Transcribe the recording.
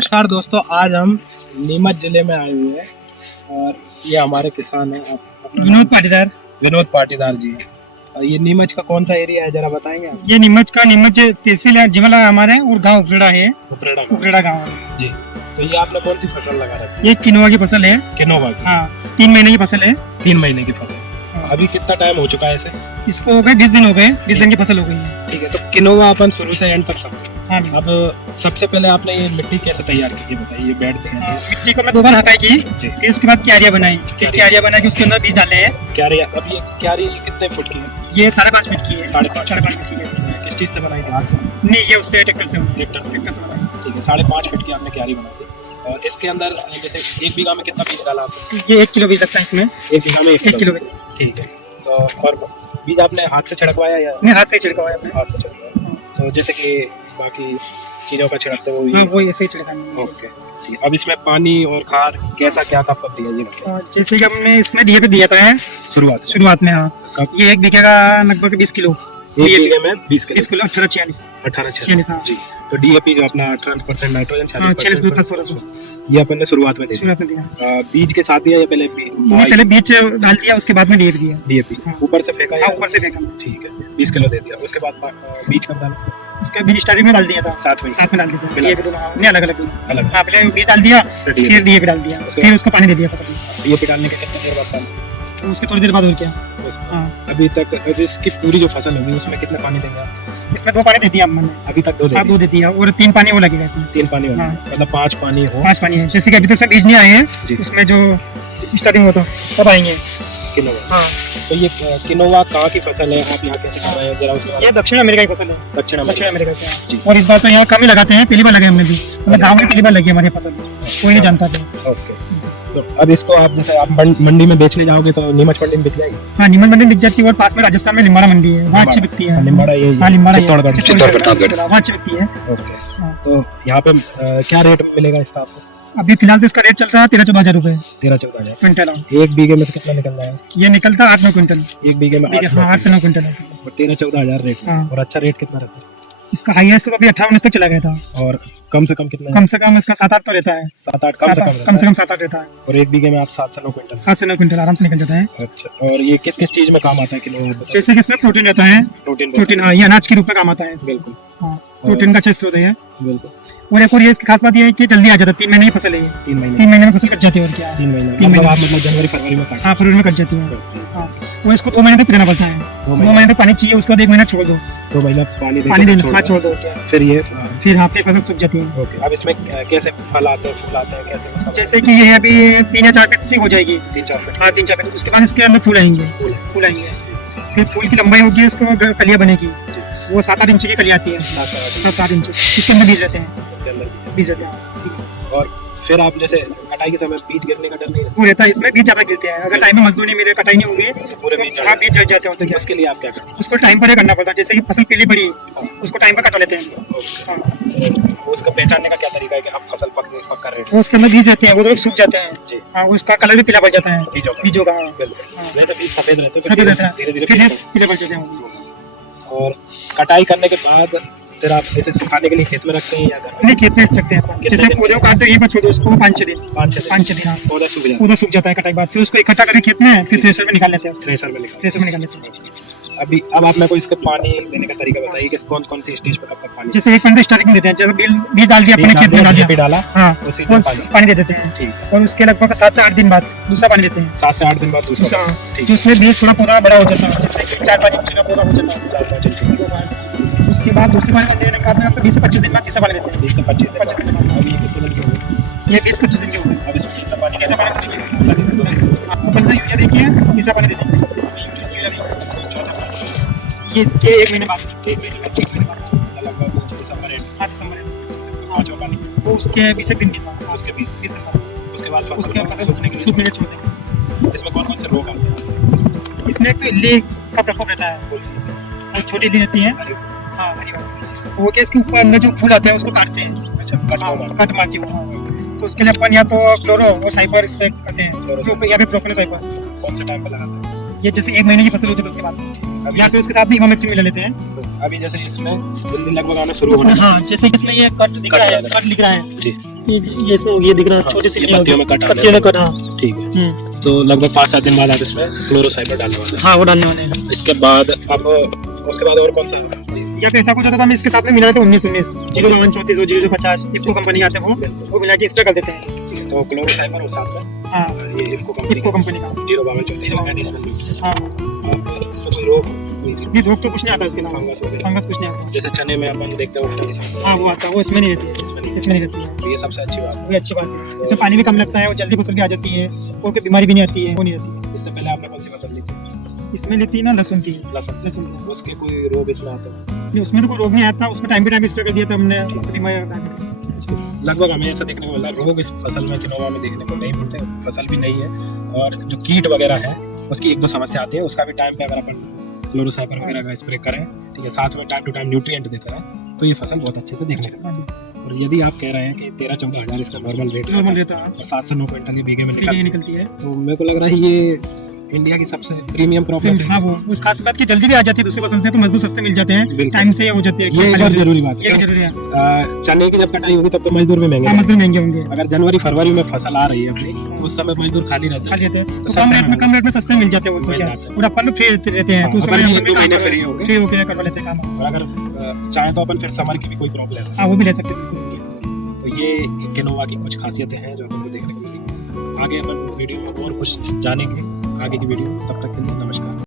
नमस्कार दोस्तों, आज हम नीमच जिले में आए हुए हैं और ये हमारे किसान हैं। आप विनोद पाटीदार जी हैं। और ये नीमच का कौन सा एरिया है, जरा बताएंगे आप? ये नीमच तहसील है जिमला हमारे और गांव उपरेड़ा है। उपरेड़ा गांव है जी। तो ये आपने कौन सी फसल लगा रखी है? ये किनोवा की फसल है। किनोवा की? हाँ, 3 महीने की फसल है। 3 महीने की फसल। अभी कितना टाइम हो चुका है इसे? इसको हो गए 20 दिन हो गए। 20 दिन की फसल हो गई है। ठीक है, तो किनोवा अपन शुरू से एंड तक समझ। हाँ, अब सबसे पहले आपने ये मिट्टी कैसे तैयार की, बताइए। ये बेड हाँ, मिट्टी को मैं 2 बार हटाई की, फिर उसके बाद क्यारियां बनाई। फिर क्यारियां बना के उसके अंदर बीज डाले हैं। क्यारी अब ये क्यारी कितने फुट की है? ये 5.5 फीट की है। 5.5 फीट की है। किस चीज से बनाई थी? हाथ से? नहीं, ये उससे ट्रैक्टर से ट्रैक्टर से बनाई। ठीक है, 5.5 फीट की आपने क्यारी बनाई थी। और इसके अंदर जैसे 1 बीघा में कितना बीज डाला आपने? ये 1 किलो बीज लगता है इसमें। 1 बीघा में 1 किलो। ठीक है। तो और बीज आपने हाथ से छिड़कवाया या? नहीं, हाथ से छिड़कवाया आपने। हाथ से छिड़कवाया। तो जैसे कि बाकी चीज़ों का छिड़कते वो हाँ, वो ऐसे ही छिड़काना। ओके, ठीक। अब इसमें पानी और खाद कैसा क्या कब दिया ये बताइए? जैसे कि हमने इसमें डीएपी दिया था शुरुआत में। हाँ, ये 1 बीघे का लगभग 20 किलो। 1 बीघे में 20 किलो 1846 हाँ जी। तो डीएपी जो अपना 18% नाइट्रोजन 40% ये अपन ने शुरुआत में दिया। बीज के साथ दिया या पहले? पहले बीज डाल दिया, उसके बाद में डीएपी दिया। डीएपी ऊपर से फेंका? ऊपर से फेंका। ठीक है, 20 किलो दे दिया। उसके बाद बीज कब डाला? उसका बीज स्टार्टिंग में डाल दिया था। साथ में डाल दिया था। डीएपी दोनों नहीं, अलग। हाँ, पहले बीज डाल दिया, फिर डीएपी डाल दिया, फिर उसको पानी दे दिया फसल में। डीएपी डालने के कितनी देर बाद डाला? उसके थोड़ी देर बाद हो गया। हाँ। अभी तक इसकी पूरी जो फसल होगी उसमें कितना पानी देंगे? इसमें 2 पानी दे दिया हमने अभी तक। 2 दे दिया और 3 पानी वो लगेगा इसमें। 3 पानी होगा। मतलब 5 पानी हो। 5 पानी है। जैसे कि अभी तो इसमें बीज नहीं आए हैं, उसमें जो स्टार्टिंग होता तब आएंगे किनोवा। हाँ। तो ये किनोवा कहाँ की फसल है, आप यहाँ कैसे कर रहे हैं जरा उसके? ये दक्षिण अमेरिका की फसल है। दक्षिण अमेरिका की। और इस बार तो यहाँ कम ही लगाते हैं, पहली बार लगे हमने भी। मतलब गाँव में पहली बार लगी हमारी फसल, कोई नहीं जानता था। ओके, तो अब इसको आप जैसे आप मंडी में बेचने जाओगे तो नीमच मंडी में बिक जाएगी? हाँ, नीमच मंडी में बिक जाती है। और पास में राजस्थान में लिम्बाड़ा मंडी है, वहाँ अच्छी बिकती है। लिम्बाड़ा ये चित्तौड़ प्रतापगढ़, वहाँ अच्छी बिकती है। ओके, तो यहाँ पे क्या रेट मिलेगा इसका आपको? अभी फिलहाल तो इसका रेट चल रहा है 13-14 हजार रुपए। 13-14 हजार क्विंटल। 1 बीघे में से कितना निकल रहा है? ये निकलता 8-9 क्विंटल 1 बीघे में। 8 से 9 क्विंटल। 13-14 हजार रेट। और अच्छा रेट कितना रहता है इसका? हाईएस्ट तो अभी 18-19 तक चला गया था। और कम से कम कितना? कम से कम इसका 7-8 तो रहता है। 7-8 कम से कम 7-8 रहता है। और 1 बीघे में आप 7 से 9 क्विंटल? 7 से 9 क्विंटल आराम से निकल जाता है। अच्छा, और ये किस किस चीज में काम आता है किलो? जैसे कि इसमें प्रोटीन रहता है। प्रोटीन हाँ, ये अनाज के रूप में काम आता है। बिल्कुल, हाँ, प्रोटीन का अच्छा स्रोत है। बिल्कुल। और एक और ये इसकी खास बात ये है कि जल्दी आ जाता है। 3 महीने की फसल है ये। 3 महीने में फसल कट जाती है। और क्या? 3 महीने आप मतलब जनवरी फरवरी में काट? हाँ, फरवरी में कट जाती है। हाँ, और इसको 2 महीने तक पिलाना पड़ता है। 2 महीने तक पानी चाहिए, उसके बाद 1 महीना छोड़ दो। 2 महीना पानी देना छोड़ दो। फिर ये फिर फसल सूख जाती है। ओके, अब इसमें कैसे फल आते हैं, फूल आते हैं कैसे उसका? जैसे कि ये अभी 3 या 4 फीट हो जाएगी। 3-4 फीट? हाँ, 3-4 फीट। उसके बाद इसके अंदर फूल आएंगे। फिर फूल की लंबाई होगी, उसको कलियां बनेगी। वो 7-8 इंच की कलियां आती है। 7-8 इंच। उसके अंदर बीज रहते हैं। और फिर आप जैसे कटाई के समय बीज गिरने का डर नहीं वो रहता है? इसमें बीज ज्यादा गिरते हैं। अगर टाइम में मजदूर नहीं मिले, कटाई नहीं होगी तो पूरे बीज जल जाते हैं। तो उसके लिए आप क्या करते हैं? उसको टाइम पर करना पड़ता है। जैसे कि फसल पीली पड़ी, उसको टाइम पर कटवा लेते हैं। उसको पहचानने का क्या तरीका है कि आप फसल पक कर रहे हैं? उसके अंदर बीज रहते हैं, वो लोग सूख जाते हैं। हाँ, उसका कलर भी पीला पड़ जाता है बीजों का। जैसे बीज सफेद रहते हैं, धीरे-धीरे पीले पड़ जाते हैं। और कटाई करने के बाद फिर आप इसे सुखाने के लिए खेत में रखते हैं या घर? नहीं, खेत में रखते हैं। जैसे पौधे को काटते हैं, यहीं पर छोड़ दो उसको 5-6 दिन। 5-6 दिन पौधा सूख जाता है कटाई के बाद। फिर उसको इकट्ठा करके खेत में, फिर थ्रेशर में निकाल लेते हैं। थ्रेशर में निकाल लेते हैं। अब आप मेरे को इसके पानी देने का तरीका बताइए कि कौन सी स्टेज पर कब तक पानी? जैसे 1 घंटे स्टार्टिंग में देते हैं। जैसे बीज डाल दिया अपने खेत में डाला, हाँ, पानी दे देते हैं। ठीक। और उसके लगभग 7 से 8 दिन बाद दूसरा पानी देते हैं। 7 से 8 दिन बाद दूसरा। जो उसमें बीज थोड़ा पौधा बड़ा हो जाता है, जैसे कि 4-5 इंच का पौधा हो जाता है। 4-5 इंच। उसके बाद दूसरे पानी देने के बाद 20 से 25 दिन बाद तीसरा पानी देते हैं। 20 से 25 दिन बाद। अभी कितने दिन की हो गई? ये 20-25 दिन की हो गई। अब इसमें तीसरा पानी आपको 15 यूरिया देखिए, तीसरा पानी देते हैं। ये इसके 1 महीने बाद। लगभग दिसंबर एंड। हाँ, दिसंबर एंड। पाँचवा पानी वो उसके 20 दिन के बाद। उसके 20 दिन बाद। उसके बाद फसल सूखने के लिए छोड़ देंगे। इसमें कौन से रोग आते हैं? इसमें एक तो इल्ली का प्रकोप रहता है, और छोटी इल्ली रहती है। हाँ, हरी वाली। तो वो क्या, इसके ऊपर अंदर जो फूल आते हैं उसको काटते हैं। अच्छा, कट मारती है। तो उसके लिए अपन या तो क्लोरो और साइपर स्प्रे करते हैं, या फिर प्रोफेनोसाइपर। कौन से टाइम पे लगाते हैं? ये जैसे 1 महीने की फसल होती है तो उसके बाद या फिर उसके साथ भी इमामेक्टिन मिला लेते हैं। अभी जैसे इसमें बिल्डिंग लगभग आना शुरू होना है। हाँ, जैसे इसमें ये कट दिख रहा है जी, ये इसमें ये दिख रहा है, हाँ, छोटी सी ये पत्तियों में कट आने पत्तियों में वाला। कट, हाँ। ठीक है, तो लगभग 5-7 दिन बाद आप इसमें क्लोरोसाइपर डालने वाले हैं। हाँ वो डालने वाले हैं। इसके बाद अब उसके बाद और कौन सा या फिर ऐसा कुछ होता था, हम इसके साथ में मिला रहे थे 19-19 052 34 050 इफ्को कंपनी आते हैं, वो मिला के स्प्रे कर देते हैं। तो क्लोरोसाइपर और साथ में हाँ ये इफ्को कंपनी इफ्को कंपनी का। 052 हाँ इसमें कोई रोग नहीं, रोग तो कुछ नहीं आता इसके नाम, फंगस वगैरह फंगस कुछ नहीं आता। जैसे चने में अपन देखते हैं वो समस्या हाँ वो आता है, वो इसमें नहीं रहती है, इसमें नहीं रहती है, तो ये सबसे अच्छी बात वो अच्छी बात है। इसमें पानी भी कम लगता है और जल्दी फसल भी आ जाती है और कोई बीमारी भी नहीं आती है, वो नहीं रहती है। है। इससे पहले आपने कौन सी फसल ली थी? इसमें लेती है ना लहसुन थी, लहसुन। लहसुन की। उसके कोई रोग इसमें आते हैं? नहीं, उसमें तो कोई रोग नहीं आता, उसमें टाइम पे टाइम स्प्रे कर दिया था हमने, उससे बीमारी हटा दी। लगभग हमें ऐसा देखने को मिला रोग इस फसल में किनोवा में देखने को नहीं मिलते, फसल भी नहीं है और जो कीट वगैरह है उसकी 1-2 समस्या आती है, उसका भी टाइम पे अगर अपन क्लोरोसाइपर वगैरह का स्प्रे करें, ठीक है, साथ में टाइम टू टाइम न्यूट्रिएंट देते हैं, तो ये फसल बहुत अच्छे से दिखने को मिलती है। और यदि आप कह रहे हैं कि 13-14 हज़ार इसका नॉर्मल रेट नॉर्मल रहता है, और 7 से 9 क्विंटल ये बीघे में ये निकलता निकलती है। है, तो मेरे को लग रहा है ये इंडिया की सबसे प्रीमियम क्रॉप है। हाँ वो उस खास बात की जल्दी भी आ जाती है दूसरी फसल से, तो मजदूर सस्ते मिल जाते हैं, बिल्कुल। टाइम से हो जाते हैं। ये बहुत जरूरी बात ये है। भी जरूरी है। चने की जब कटाई होगी तब तो मजदूर भी महंगे हाँ मजदूर महंगे होंगे, अगर जनवरी-फरवरी में फसल आ रही है अपनी, तो उस समय मजदूर खाली रहता खाली है। रहते हैं, तो सस्ते में कम रेट में सस्ते मिल जाते हैं वो, तो मिल क्या जाते हैं। और अपन फ्री रहते हैं, तो उस अपन समय भी अपन 1-2 काम महीने कर- फ्री हो गए। फ्री होकर करवा लेते हैं काम। और अगर चाहे तो अपन फिर समर की भी कोई क्रॉप ले सकते हाँ वो भी ले सकते हैं। हैं। तो ये किनोवा की कुछ खासियतें हैं जो अपन को देखने को मिलेंगी। आगे अपन वीडियो में और कुछ जानेंगे, आगे की वीडियो। तब तक के लिए नमस्कार।